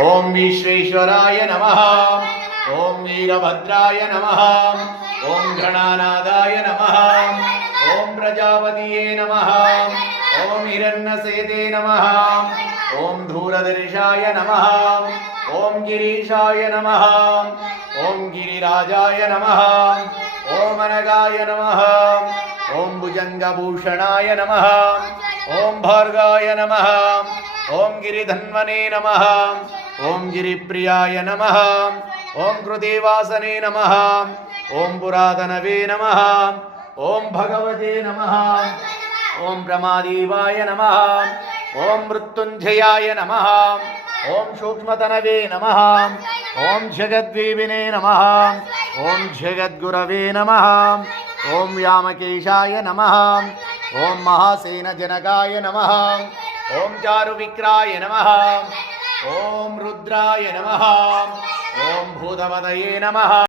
ओम विश्वेश्वराय नमः। ओम वीरभद्राय नमः। ओम गणानादाय नमः। ओम प्रजापतिये नमः। ओम हिरण्यसेते नमः। ओम धूरदर्शाय नमः। ओम गिरीशाय नमः। ओम गिरिराजाय नमः। ओम अनगाय नमः। ओम भुजंगभूषणाय नमः। ओम भार्गाय नमः। ओम गिरिधन्वने नमः। ओम गिरिप्रियाय नमः। ओम कृदेवासने नमः। ओम पुरातनवे नमः। ओम भगवते नमः। ओम प्रमादेवाय नमः। ओम मृत्युंजयाय नमः। ओम सूक्ष्मतनवे नमः। ओम जगद्देविने नमः। ओम जगद्गुरवे नमः। ओम व्यामकेशाय नमः। ओम महासेनजनकाय नमः। ओम चारुविक्राय नमः। ओम रुद्राय नमः। ओम भूतपतये नमः।